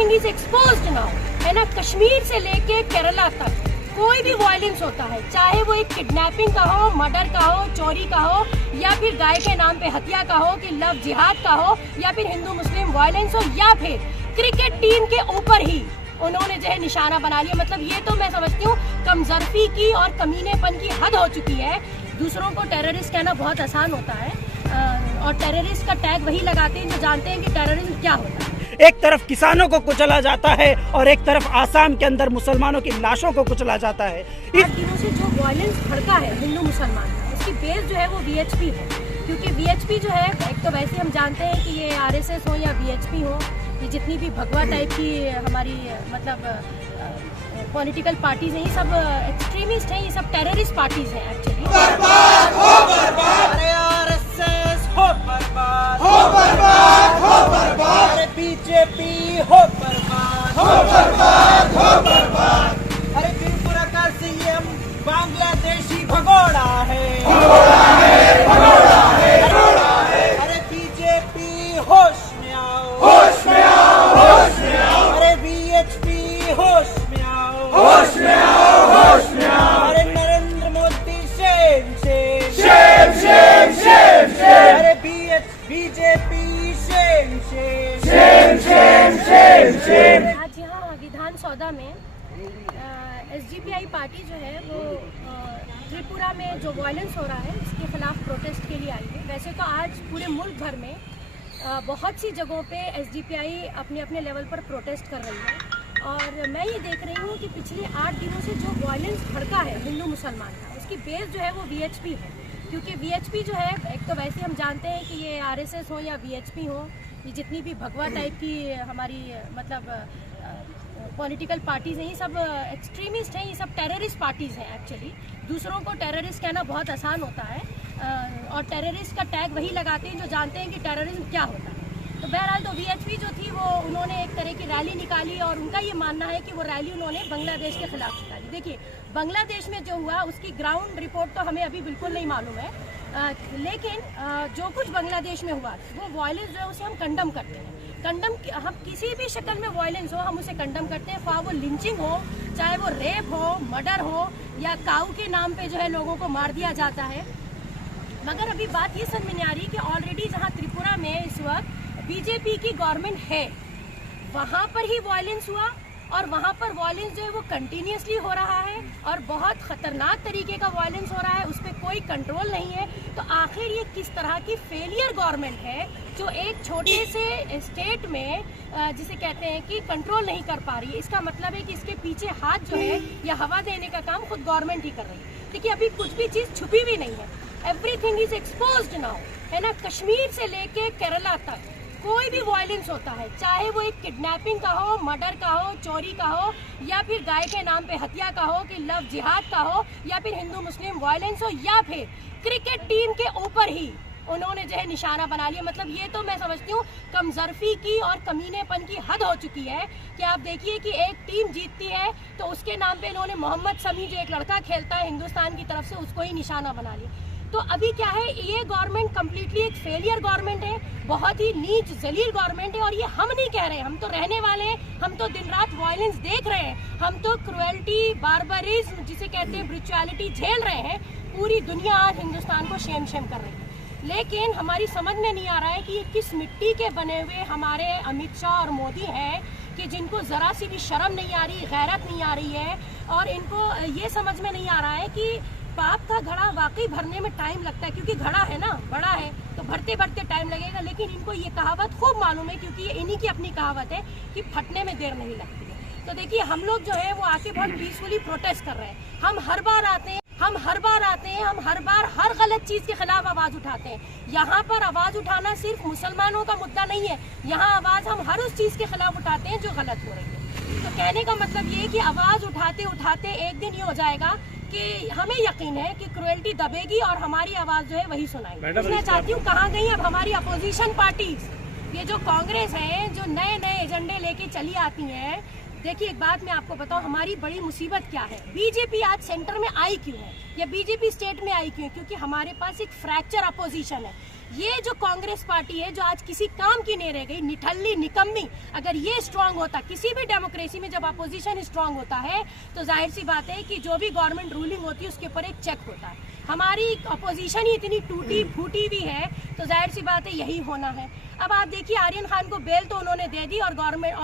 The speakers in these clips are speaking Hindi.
एवरीथिंग इज एक्सपोज्ड नाउ, है ना। कश्मीर से लेके केरला तक कोई भी वायलेंस होता है, चाहे वो एक किडनैपिंग का हो, मर्डर का हो, चोरी का हो, या फिर गाय के नाम पे हत्या का हो, कि लव जिहाद का हो, या फिर हिंदू मुस्लिम वायलेंस हो, या फिर क्रिकेट टीम के ऊपर ही उन्होंने जो है निशाना बना लिया। मतलब ये तो मैं समझती हूँ कमजोरी की और कमीनेपन की हद हो चुकी है। दूसरों को टेररिस्ट कहना बहुत आसान होता है, और टेररिस्ट का टैग वही लगाते हैं जो जानते हैं कि टेररिज्म क्या होता है। एक तरफ किसानों को कुचला जाता है और एक तरफ आसाम के अंदर मुसलमानों की लाशों को कुचला जाता है। 8 दिनों से जो वायलेंस भड़का है हिंदू मुसलमान का, उसकी बेस जो है वो वीएचपी है। क्योंकि वीएचपी जो है, एक तो वैसे हम जानते हैं कि ये आरएसएस हो या वीएचपी हो, ये जितनी भी भगवा टाइप की हमारी मतलब पॉलिटिकल पार्टीज हैं, ये सब एक्सट्रीमिस्ट हैं, ये सब टेररिस्ट पार्टीज हैं एक्चुअली। बर्बाद हो बर्बाद, अरे आरएसएस हो बर्बाद, हो बर्बाद, हो बर्बाद, अरे बीजेपी हो बर्बाद, हो बर्बाद, हो बर्बाद, अरे त्रिपुरा का सीएम बांग्लादेशी भगोड़ा है, भगोड़ा है, भगोड़ा है, भगोड़ा है, अरे बीजेपी होश में आओ, होश में आओ, होश में आओ, अरे वीएचपी होश में आओ, होश में आओ, होश में आओ, अरे Narendra Modi shame shame shame shame shame shame, अरे BJP shame shame shame shame shame shame. आज यहाँ विधान सौदा में एसडीपीआई पार्टी जो है वो त्रिपुरा में जो वायलेंस हो रहा है उसके खिलाफ प्रोटेस्ट के लिए आई है। वैसे तो आज पूरे मुल्क भर में बहुत सी जगहों पे एसडीपीआई अपने अपने लेवल पर प्रोटेस्ट कर रही है, और मैं ये देख रही हूँ कि पिछले 8 दिनों से जो वायलेंस भड़का है हिंदू मुसलमान का, उसकी बेस जो है वो वीएचपी है। क्योंकि वीएचपी जो है, एक तो वैसे हम जानते हैं कि ये आरएसएस हो या वीएचपी हो, ये जितनी भी भगवा टाइप की हमारी मतलब पॉलिटिकल पार्टीज हैं, ये सब एक्सट्रीमिस्ट हैं, ये सब टेररिस्ट पार्टीज हैं एक्चुअली। दूसरों को टेररिस्ट कहना बहुत आसान होता है, और टेररिस्ट का टैग वही लगाते हैं जो जानते हैं कि टेररिज्म क्या होता है। तो बहरहाल तो वीएचपी जो थी वो उन्होंने एक तरह की रैली निकाली, और उनका ये मानना है कि वो रैली उन्होंने बांग्लादेश के खिलाफ निकाली। देखिए, बांग्लादेश में जो हुआ उसकी ग्राउंड रिपोर्ट तो हमें अभी बिल्कुल नहीं मालूम है, लेकिन जो कुछ बांग्लादेश में हुआ वो वायलेंस जो है उसे हम कंडम करते हैं। हम किसी भी शक्ल में वायलेंस हो हम उसे कंडम करते हैं, चाहे वो लिंचिंग हो, चाहे वो रेप हो, मर्डर हो, या काऊ के नाम पे जो है लोगों को मार दिया जाता है। मगर अभी बात ये समझ में नहीं आ रही कि ऑलरेडी जहाँ त्रिपुरा में इस वक्त बीजेपी की गवर्नमेंट है, वहाँ पर ही वायलेंस हुआ, और वहाँ पर वायलेंस जो है वो कंटिन्यूसली हो रहा है, और बहुत खतरनाक तरीके का वायलेंस हो रहा है, उस पर कोई कंट्रोल नहीं है। तो आखिर ये किस तरह की फेलियर गवर्नमेंट है जो एक छोटे से स्टेट में जिसे कहते हैं कि कंट्रोल नहीं कर पा रही है। इसका मतलब है कि इसके पीछे हाथ जो है या हवा देने का काम खुद गवर्नमेंट ही कर रही है। देखिए, अभी कुछ भी चीज़ छुपी भी नहीं है, एवरीथिंग इज एक्सपोज्ड नाउ, है ना। कश्मीर से लेके केरला तक कोई भी वायलेंस होता है, चाहे वो एक किडनैपिंग का हो, मर्डर का हो, चोरी का हो, या फिर गाय के नाम पे हत्या का हो, कि लव जिहाद का हो, या फिर हिंदू मुस्लिम वायलेंस हो, या फिर क्रिकेट टीम के ऊपर ही उन्होंने जो है निशाना बना लिया। मतलब ये तो मैं समझती हूँ कमजोरी की और कमीनेपन की हद हो चुकी है कि आप देखिए कि एक टीम जीतती है तो उसके नाम पे इन्होंने मोहम्मद शमी जो एक लड़का खेलता है हिंदुस्तान की तरफ से, उसको ही निशाना बना लिया। तो अभी क्या है, ये गवर्नमेंट कम्प्लीटली एक फेलियर गवर्नमेंट है, बहुत ही नीच जलील गवर्नमेंट है। और ये हम नहीं कह रहे हैं, हम तो रहने वाले हैं, हम तो दिन रात वायलेंस देख रहे हैं, हम तो क्रुएल्टी, बार्बरिज्म जिसे कहते हैं, ब्रुचुअलिटी झेल रहे हैं। पूरी दुनिया आज हिंदुस्तान को शेम शेम कर रही है, लेकिन हमारी समझ में नहीं आ रहा है कि ये किस मिट्टी के बने हुए हमारे अमित शाह और मोदी हैं कि जिनको ज़रा सी भी शर्म नहीं आ रही, गैरत नहीं आ रही है, और इनको ये समझ में नहीं आ रहा है कि पाप का घड़ा वाकई भरने में टाइम लगता है, क्योंकि घड़ा है ना, बड़ा है, तो भरते भरते टाइम लगेगा। लेकिन इनको ये कहावत खूब मालूम है, क्योंकि ये इन्हीं की अपनी कहावत है कि फटने में देर नहीं लगती है। तो देखिए, हम लोग जो है वो आके बहुत पीसफुली प्रोटेस्ट कर रहे हैं। हम हर बार आते हैं, हम हर बार हर गलत चीज़ के खिलाफ आवाज़ उठाते हैं। यहाँ पर आवाज़ उठाना सिर्फ मुसलमानों का मुद्दा नहीं है, यहाँ आवाज़ हम हर उस चीज़ के खिलाफ उठाते हैं जो गलत हो रही है। तो कहने का मतलब ये कि आवाज़ उठाते उठाते एक दिन ये हो जाएगा कि हमें यकीन है कि क्रुएल्टी दबेगी और हमारी आवाज़ जो है वही सुनाएगी। मैं चाहती हूँ कहाँ गई अब हमारी अपोजिशन पार्टीज, ये जो कांग्रेस है, जो नए नए एजेंडे लेके चली आती हैं। देखिए, एक बात मैं आपको बताऊं, हमारी बड़ी मुसीबत क्या है। बीजेपी आज सेंटर में आई क्यों है, या बीजेपी स्टेट में आई क्यों है? क्योंकि हमारे पास एक फ्रैक्चर अपोजिशन है। ये जो कांग्रेस पार्टी है जो आज किसी काम की नहीं रह गई, निठल्ली निकम्मी, अगर ये स्ट्रांग होता, किसी भी डेमोक्रेसी में जब अपोजिशन स्ट्रांग होता है तो जाहिर सी बात है कि जो भी गवर्नमेंट रूलिंग होती है उसके ऊपर एक चेक होता है। हमारी अपोजिशन ही इतनी टूटी फूटी भी है तो जाहिर सी बात है यही होना है। अब आप देखिए आर्यन खान को बेल तो उन्होंने दे दी और गवर्नमेंट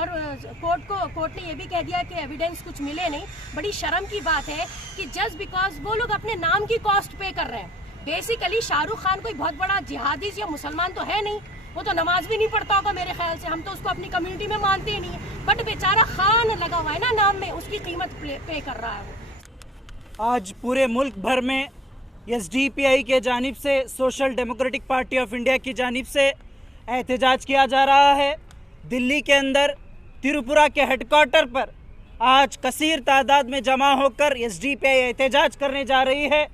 और कोर्ट ने ये भी कह दिया कि एविडेंस कुछ मिले नहीं। बड़ी शर्म की बात है कि जस्ट बिकॉज वो लोग अपने नाम की कॉस्ट पे कर रहे हैं। बेसिकली शाहरुख खान कोई बहुत बड़ा जिहादी या मुसलमान तो है नहीं, वो तो नमाज भी नहीं पढ़ता होगा मेरे ख्याल से, हम तो उसको अपनी कम्युनिटी में मानते ही नहीं है, बट बेचारा खान लगा हुआ है ना नाम में, उसकी कीमत पे कर रहा है। आज पूरे मुल्क भर में एसडीपीआई के जानिब से, social democratic party of India की जानिब से एहतजाज किया जा रहा है। दिल्ली के अंदर त्रिपुरा के हेडक्वार्टर पर आज कसीर तादाद में जमा होकर एसडीपीआई एहतजाज करने जा रही है।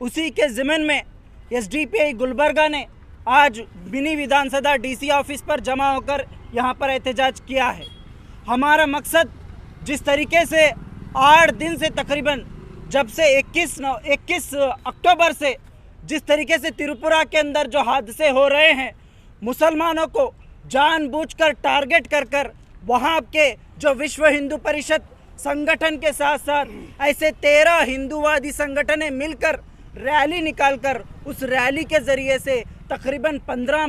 उसी के ज़िमन में एसडीपीआई गुलबर्गा ने आज मिनी विधानसभा डीसी ऑफिस पर जमा होकर यहाँ पर एहतजाज किया है। हमारा मकसद जिस तरीके से 8 दिन से तकरीबन जब से 21 अक्टूबर से जिस तरीके से त्रिपुरा के अंदर जो हादसे हो रहे हैं, मुसलमानों को जानबूझकर टारगेट कर वहाँ के जो विश्व हिंदू परिषद संगठन के साथ साथ ऐसे 13 हिंदूवादी संगठनें मिलकर रैली निकालकर उस रैली के ज़रिए से तकरीबन 15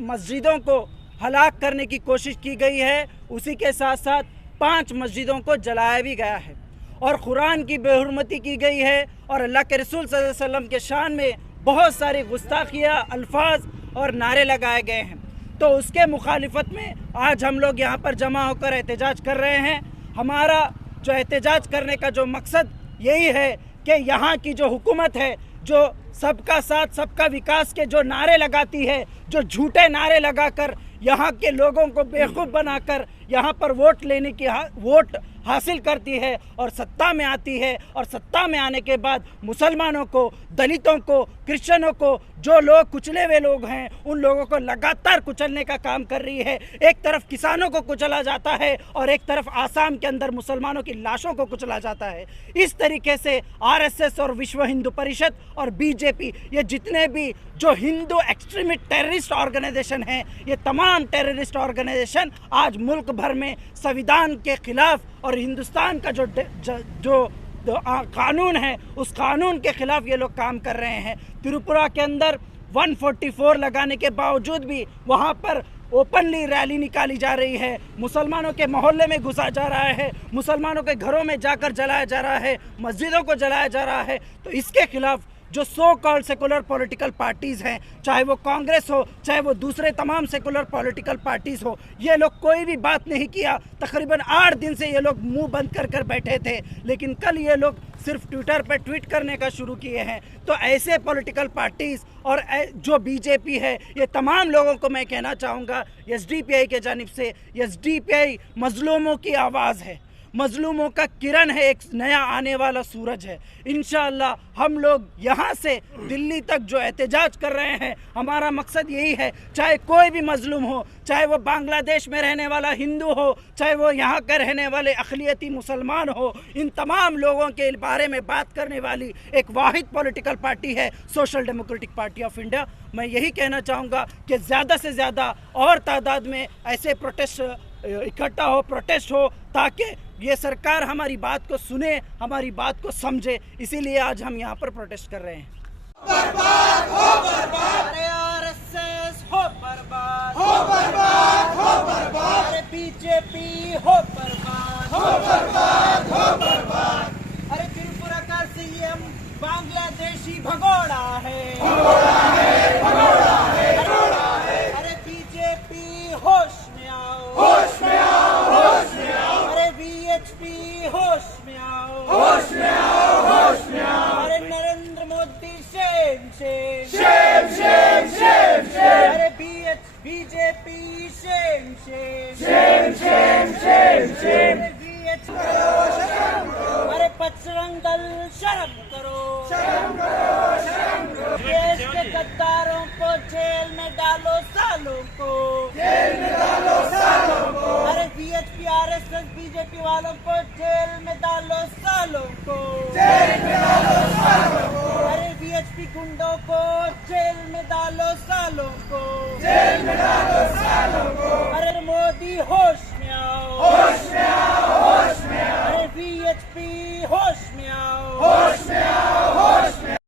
मस्जिदों को हलाक करने की कोशिश की गई है। उसी के साथ साथ 5 मस्जिदों को जलाया भी गया है और कुरान की बेहुरमती की गई है और अल्लाह के रसूल सल्लल्लाहु अलैहि वसल्लम के शान में बहुत सारी गुस्ताखियाँ, अल्फाज और नारे लगाए गए हैं। तो उसके मुखालिफत में आज हम लोग यहाँ पर जमा होकर एहतजाज कर रहे हैं। हमारा जो एहतजाज करने का जो मकसद यही है कि यहाँ की जो हुकूमत है, जो सबका साथ सबका विकास के जो नारे लगाती है, जो झूठे नारे लगाकर यहाँ के लोगों को बेवकूफ़ बनाकर यहाँ पर वोट हासिल करती है और सत्ता में आती है, और सत्ता में आने के बाद मुसलमानों को, दलितों को, क्रिश्चियनों को, जो लोग कुचले हुए लोग हैं उन लोगों को लगातार कुचलने का काम कर रही है। एक तरफ किसानों को कुचला जाता है और एक तरफ आसाम के अंदर मुसलमानों की लाशों को कुचला जाता है। इस तरीके से आरएसएस और विश्व हिंदू परिषद और बीजेपी, ये जितने भी जो हिंदू एक्सट्रीमिस्ट टेररिस्ट ऑर्गेनाइजेशन हैं, ये तमाम टेररिस्ट ऑर्गेनाइजेशन आज मुल्क भर में संविधान के खिलाफ और हिंदुस्तान का जो कानून है उस कानून के खिलाफ ये लोग काम कर रहे हैं। त्रिपुरा के अंदर 144 लगाने के बावजूद भी वहाँ पर ओपनली रैली निकाली जा रही है, मुसलमानों के मोहल्ले में घुसा जा रहा है, मुसलमानों के घरों में जाकर जलाया जा रहा है, मस्जिदों को जलाया जा रहा है। तो इसके खिलाफ जो so called secular political parties हैं, चाहे वो कांग्रेस हो, चाहे वो दूसरे तमाम सेकुलर पॉलिटिकल पार्टीज़ हो, ये लोग कोई भी बात नहीं किया। तकरीबन 8 दिन से ये लोग मुंह बंद कर बैठे थे, लेकिन कल ये लोग सिर्फ ट्विटर पर ट्वीट करने का शुरू किए हैं। तो ऐसे पॉलिटिकल पार्टीज़ और जो बीजेपी है, ये तमाम लोगों को मैं कहना चाहूँगा एसडीपीआई के जानिब से, एसडीपीआई मजलूमों की आवाज़ है, मजलूमों का किरण है, एक नया आने वाला सूरज है। इंशाअल्लाह हम लोग यहाँ से दिल्ली तक जो एहतजाज कर रहे हैं, हमारा मकसद यही है, चाहे कोई भी मजलूम हो, चाहे वो बांग्लादेश में रहने वाला हिंदू हो, चाहे वो यहाँ के रहने वाले अक़लियती मुसलमान हो, इन तमाम लोगों के बारे में बात करने वाली एक वाहिद पॉलिटिकल पार्टी है social democratic party of India. मैं यही कहना चाहूँगा कि ज़्यादा से ज़्यादा और तादाद में ऐसे प्रोटेस्ट इकट्ठा हो, प्रोटेस्ट हो, ताकि ये सरकार हमारी बात को सुने, हमारी बात को समझे। इसीलिए आज हम यहाँ पर प्रोटेस्ट कर रहे हैं। बर्बाद हो बर्बाद, अरे आरएसएस हो बर्बाद, हो बर्बाद, हो बर्बाद, अरे बीजेपी हो बर्बाद, हो बर्बाद, हो बर्बाद, अरे त्रिपुरा का सीएम बांग्लादेशी भगोड़ा है, भगोड़ा है, भगोड़ा है, भगोड़ा है, अरे बीजेपी होश में आओ, होश में आओ, होश में आओ, अरे बीएचपी होश में आओ, होश में आओ, होश में आओ, अरे Narendra Modi shame shame shame shame shame shame, अरे BJP shame shame shame shame shame shame, अरे बीएचपी अरे बजरंग दल शर्म करो, शर्म करो, शर्म करो, देश के गद्दारों को जेल में डालो सालों को, जेल में डालो सालों को, अरे बीएचपी आरएसएस बीजेपी वालों को जेल में डालो सालों को, जेल में डालो सालों को, अरे वीएचपी गुंडों को जेल में डालो सालों को, जेल में डालो सालों को। अरे मोदी होश में आओ, होश में आओ, होश में आओ। अरे वीएचपी होश में आओ,